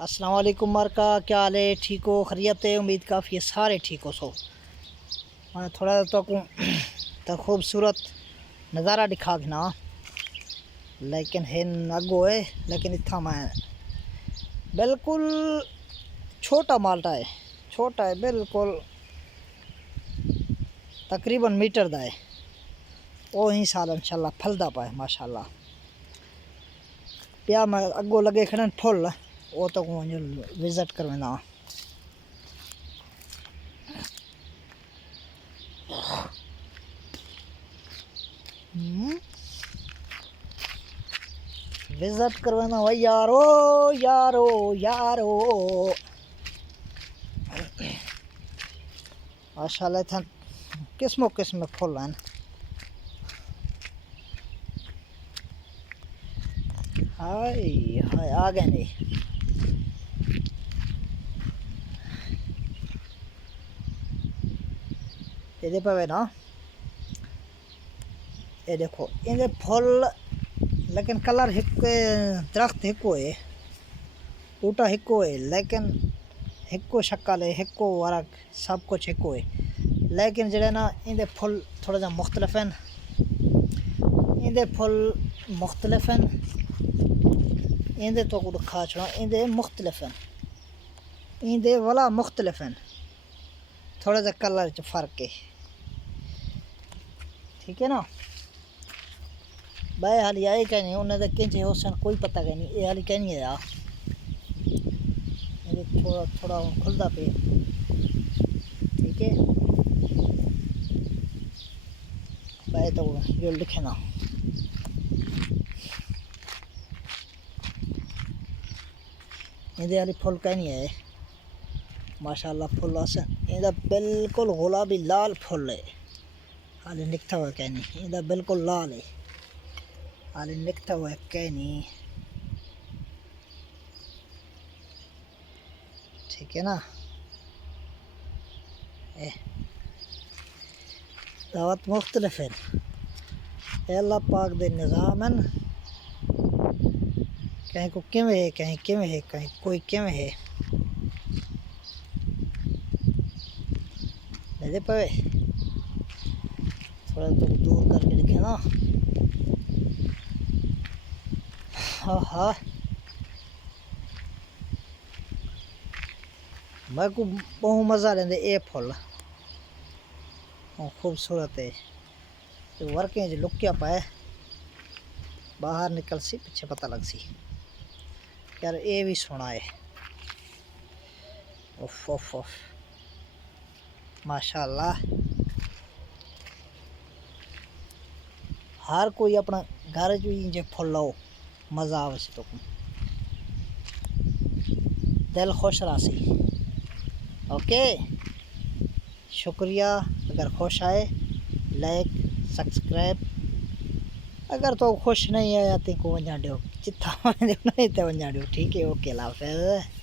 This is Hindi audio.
अस्सलाम वालेकुम मार्का, क्या हाल है? ठीक हो? खैरियत है? उम्मीद काफ़ी है सारे ठीक हो। सो मैं थोड़ा तो खूबसूरत नज़ारा दिखा ना, लेकिन है अगो है, लेकिन इतना मैं बिल्कुल छोटा माल्टा है, छोटा है बिल्कुल, तकरीबन मीटर दा है। वो ही साल इंशाल्लाह फलदा पाए माशाल्लाह। पिया मैं अगो लगे खड़े फुल, वो तो विजिट करवाना। विजिट करवाना भाई यारो यारो यारो। माशाल्लाह इतना किस्मों किस्म फुल हैं। हाय हाय आ गए नहीं। ये पे ना, ये देखो इनके फुल, लेकिन कलर हिक दरख्त हिको है, बूटा हिको है, लेकिन हिको शक्ल है, हिको वरक, सब कुछ हिको है। लेकिन जड़े ना इनके फुल थोड़ा जा मुख्तलिफ हैं, इनके फुल मुख्तलिफ हैं, इनके तो कुछ खा छोड़ा, इनके मुख्तलिफ हैं, इनके वाला मुख्तलिफ हैं, थोड़ा जा कलर च फर्क है, ठीक है ना। भाई हाली आए क्या नहीं, उन्हें तो किंचे होसन कोई पता क्या नहीं, ये हाली क्या नहीं है यार, थोड़ा थोड़ा खुलदा पे, ठीक है भाई। तो जो लिखे ना, इधर हाली फुल क्या नहीं है माशाल्लाह, फुल आसन इधर बिल्कुल गुलाबी लाल फुल है। हाली निकता हुआ क्या नहीं, इधर बिल्कुल लाल है, हाली निकता हुआ क्या नहीं, ठीक है ना। दावत मुख्तलिफ है, अल्लाह पाक दे निज़ाम हैं, कहीं को किमें है, कहीं किमें है, कहीं कोई किमें है। दे पे थोड़ा तो दूर करके दिखे ना। हाँ हाँ, मैं को बहुत मज़ा लेंदे ये फुल, खूबसूरत है। तो वर्कें जो लुकिया पाए बाहर निकल सी, पीछे पता लग सी यार, ये भी सोना है। उफ उफ उफ माशाल्लाह। हर कोई अपना घर जो फुल लो, मज़ा आवे से तो दिल खुश रासी। ओके, शुक्रिया। अगर खुश आए लाइक सब्सक्राइब, अगर तो खुश नहीं आया तो को वञा ॾियो, चिथा नहीं तो वञा ॾियो, ठीक है। ओके, अल्लाह हाफ़िज़।